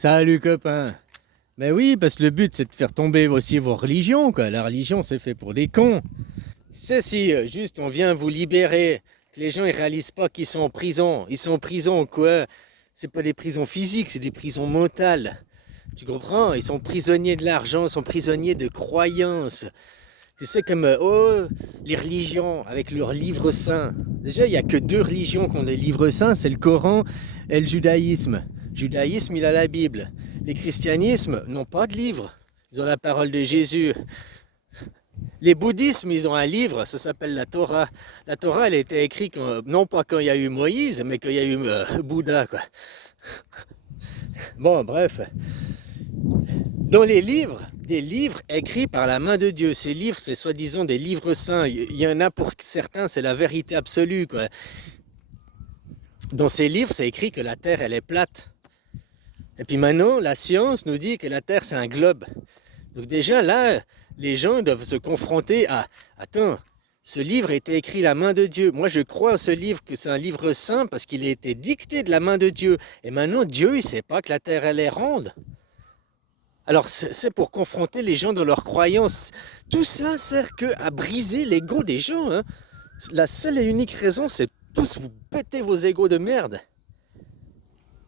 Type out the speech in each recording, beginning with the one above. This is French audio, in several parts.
Salut copain. Ben oui, parce que le but c'est de faire tomber aussi vos religions, quoi. La religion c'est fait pour les cons. Tu sais, si juste on vient vous libérer, que les gens ils réalisent pas qu'ils sont en prison. Ils sont en prison quoi? C'est pas des prisons physiques, c'est des prisons mentales. Tu comprends? Ils sont prisonniers de l'argent, ils sont prisonniers de croyances. Tu sais, comme les religions avec leurs livres saints. Déjà, il n'y a que deux religions qui ont des livres saints, c'est le Coran et le judaïsme. Le judaïsme, il a la Bible. Les christianismes n'ont pas de livre. Ils ont la parole de Jésus. Les bouddhismes, ils ont un livre, ça s'appelle la Torah. La Torah, elle a été écrite non pas quand il y a eu Moïse, mais quand il y a eu Bouddha, quoi. Bon, bref. Dans les livres, des livres écrits par la main de Dieu. Ces livres, c'est soi-disant des livres saints. Il y en a pour certains, c'est la vérité absolue, quoi. Dans ces livres, c'est écrit que la Terre, elle est plate. Et puis maintenant, la science nous dit que la Terre, c'est un globe. Donc déjà, là, les gens doivent se confronter à... Attends, ce livre a été écrit la main de Dieu. Moi, je crois à ce livre que c'est un livre saint parce qu'il a été dicté de la main de Dieu. Et maintenant, Dieu, il ne sait pas que la Terre, elle est ronde. Alors, c'est pour confronter les gens dans leurs croyances. Tout ça sert que à briser l'ego des gens. Hein. La seule et unique raison, c'est tous vous péter vos égos de merde.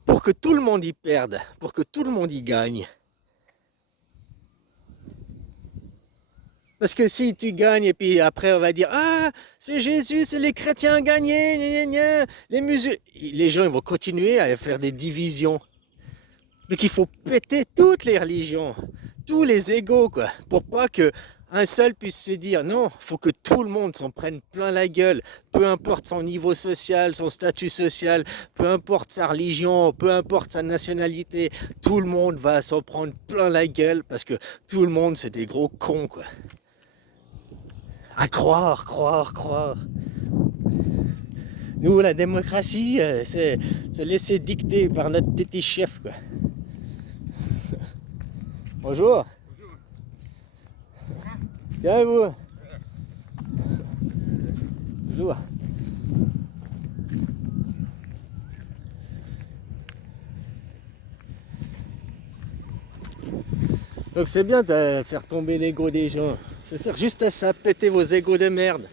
Pour que tout le monde y perde, pour que tout le monde y gagne. Parce que si tu gagnes et puis après on va dire ah c'est Jésus, c'est les chrétiens gagnés, gna, gna, gna. Les musulmans, les gens ils vont continuer à faire des divisions. Donc il faut péter toutes les religions, tous les égos quoi, pour pas que un seul puisse se dire non, il faut que tout le monde s'en prenne plein la gueule, peu importe son niveau social, son statut social, peu importe sa religion, peu importe sa nationalité, tout le monde va s'en prendre plein la gueule parce que tout le monde c'est des gros cons quoi. À croire, croire, croire. Nous, la démocratie, c'est se laisser dicter par notre tété chef, quoi. Bonjour. Bien et vous? Bonjour. Donc c'est bien de faire tomber l'ego des gens. Ça sert juste à ça, péter vos égos de merde.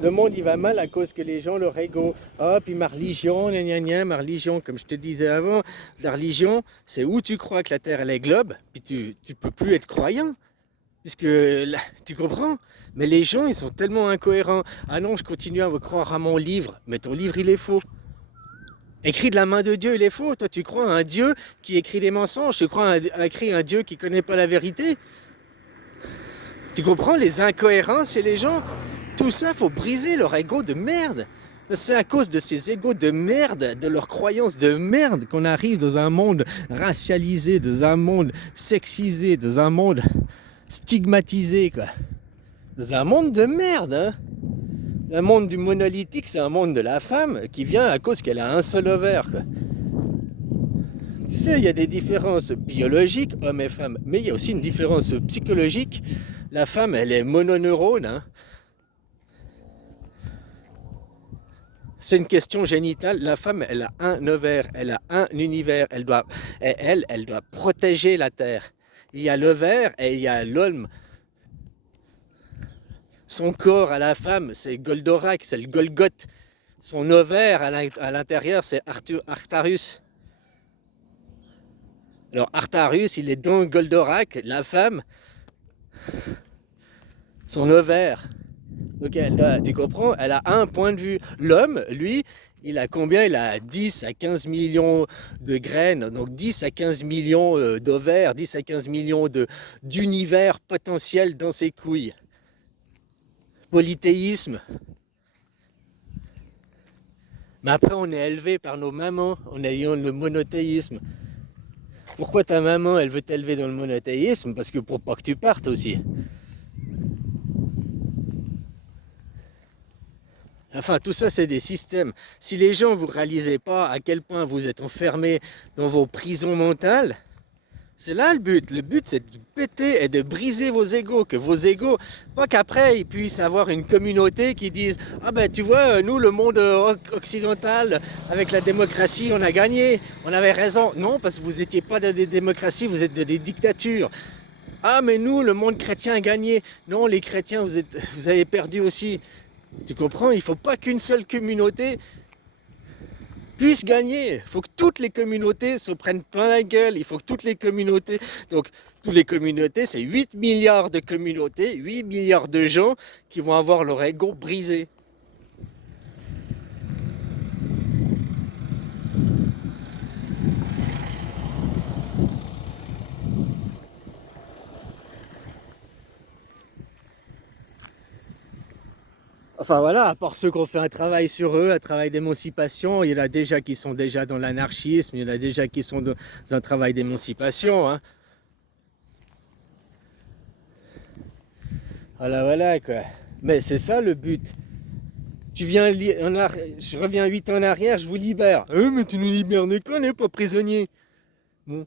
Le monde il va mal à cause que les gens, leur ego, oh puis ma religion, gna gna gna, ma religion, comme je te disais avant, la religion, c'est où tu crois que la Terre elle est globe, puis tu peux plus être croyant, puisque là, tu comprends. Mais les gens ils sont tellement incohérents. Ah non, je continue à me croire à mon livre, mais ton livre il est faux. Écrit de la main de Dieu, il est faux. Toi tu crois à un Dieu qui écrit des mensonges, tu crois à un Dieu qui connaît pas la vérité. Tu comprends les incohérences chez les gens? Tout ça, faut briser leur ego de merde. C'est à cause de ces égos de merde, de leurs croyances de merde, qu'on arrive dans un monde racialisé, dans un monde sexisé, dans un monde stigmatisé, quoi. Dans un monde de merde, hein. Un monde du monolithique, c'est un monde de la femme qui vient à cause qu'elle a un seul ovaire, quoi. Tu sais, il y a des différences biologiques, hommes et femmes, mais il y a aussi une différence psychologique. La femme, elle est mononeurone, hein. C'est une question génitale. La femme, elle a un ovaire, elle a un univers. Elle doit protéger la terre. Il y a l'ovaire et il y a l'homme. Son corps à la femme, c'est Goldorak, c'est le Golgoth. Son ovaire à l'intérieur, c'est Arctarus. Alors Arctarus, il est dans Goldorak. La femme, son ovaire. Donc tu comprends, elle a un point de vue. L'homme, lui, il a combien? Il a 10 à 15 millions de graines, donc 10 à 15 millions d'ovaires, 10 à 15 millions d'univers potentiels dans ses couilles. Polythéisme. Mais après, on est élevé par nos mamans en ayant le monothéisme. Pourquoi ta maman, elle veut t'élever dans le monothéisme? Parce que pour pas que tu partes aussi. Enfin, tout ça, c'est des systèmes. Si les gens, vous ne réalisez pas à quel point vous êtes enfermés dans vos prisons mentales, C'est là le but. Le but, c'est de péter et de briser vos égos. Que vos égos, pas qu'après, ils puissent avoir une communauté qui dise ah ben tu vois, nous, le monde occidental, avec la démocratie, on a gagné. On avait raison. Non, parce que vous n'étiez pas dans des démocraties, vous êtes dans des dictatures. Ah mais nous, le monde chrétien a gagné. Non, les chrétiens, vous avez perdu aussi. Tu comprends? Il ne faut pas qu'une seule communauté puissent gagner. Il faut que toutes les communautés se prennent plein la gueule. Il faut que toutes les communautés... Donc, toutes les communautés, c'est 8 milliards de communautés, 8 milliards de gens qui vont avoir leur ego brisé. Enfin voilà, à part ceux qui ont fait un travail sur eux, un travail d'émancipation, il y en a déjà qui sont déjà dans l'anarchisme, il y en a déjà qui sont dans un travail d'émancipation. Hein. Voilà quoi. Mais c'est ça le but. Je reviens 8 ans en arrière, je vous libère. Mais tu nous libères de quoi? On n'est pas prisonnier. Bon.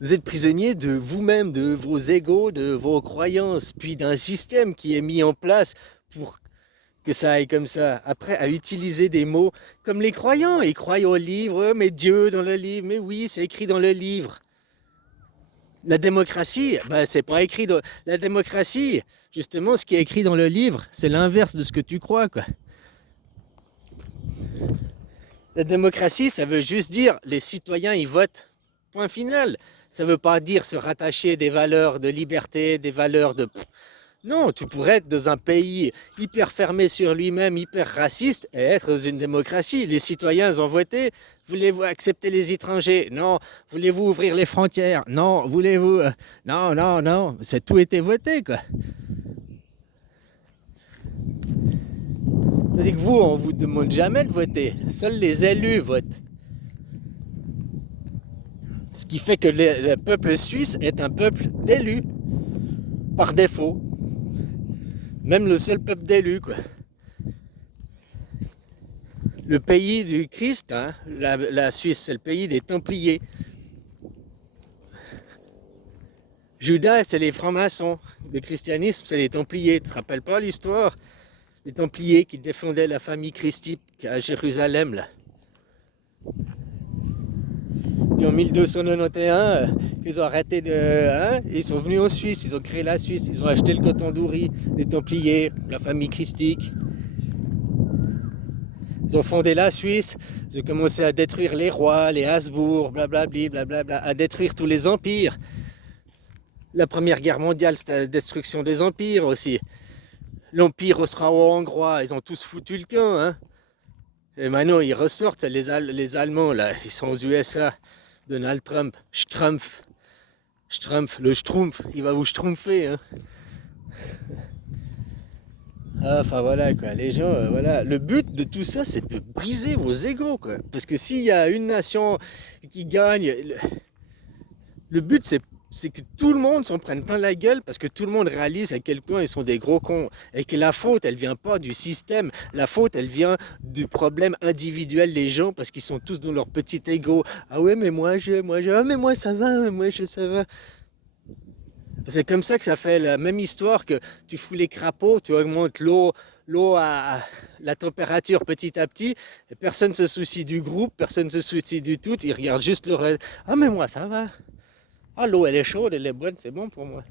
Vous êtes prisonnier de vous-même, de vos égos, de vos croyances, puis d'un système qui est mis en place pour que ça aille comme ça. Après, à utiliser des mots comme les croyants. Ils croient au livre, mais Dieu dans le livre. Mais oui, c'est écrit dans le livre. La démocratie, c'est pas écrit dans... La démocratie, justement, ce qui est écrit dans le livre, c'est l'inverse de ce que tu crois, quoi. La démocratie, ça veut juste dire les citoyens, ils votent. Point final. Ça veut pas dire se rattacher à des valeurs de liberté, des valeurs de... Non, tu pourrais être dans un pays hyper fermé sur lui-même, hyper raciste, et être dans une démocratie. Les citoyens ont voté. Voulez-vous accepter les étrangers? Non. Voulez-vous ouvrir les frontières? Non. Voulez-vous... Non. C'est tout été voté, quoi. C'est-à-dire que vous, on vous demande jamais de voter. Seuls les élus votent. Ce qui fait que le peuple suisse est un peuple d'élu. Par défaut. Même le seul peuple d'élus, quoi. Le pays du Christ, hein, la Suisse, c'est le pays des Templiers. Judas, c'est les francs-maçons. Le christianisme, c'est les Templiers. Tu te rappelles pas l'histoire? Les Templiers qui défendaient la famille christique à Jérusalem, là. Et en 1291, ils ont arrêté de... Hein, ils sont venus en Suisse, ils ont créé la Suisse, ils ont acheté le coton d'Oury, les Templiers, la famille christique. Ils ont fondé la Suisse, ils ont commencé à détruire les rois, les Habsbourg, blablabla, à détruire tous les empires. La Première Guerre mondiale, c'était la destruction des empires aussi. L'empire austro-hongrois, ils ont tous foutu le camp. Hein. Et maintenant, ils ressortent, les Allemands, là, ils sont aux USA. Donald Trump, le Schtroumpf, il va vous schtroumpfer. Hein. Enfin voilà quoi, les gens, voilà. Le but de tout ça, c'est de briser vos égos, quoi. Parce que s'il y a une nation qui gagne, le but c'est que tout le monde s'en prenne plein la gueule parce que tout le monde réalise à quel point ils sont des gros cons et que la faute elle vient pas du système, la faute elle vient du problème individuel des gens parce qu'ils sont tous dans leur petit ego. Ah ouais mais ah mais moi ça va, ça va. C'est comme ça que ça fait la même histoire que tu fous les crapauds, tu augmentes l'eau à la température petit à petit, et personne ne se soucie du groupe, personne ne se soucie du tout, ils regardent juste le reste. Ah mais moi ça va. Ah l'eau elle est chaude, elle est bonne, c'est bon pour moi.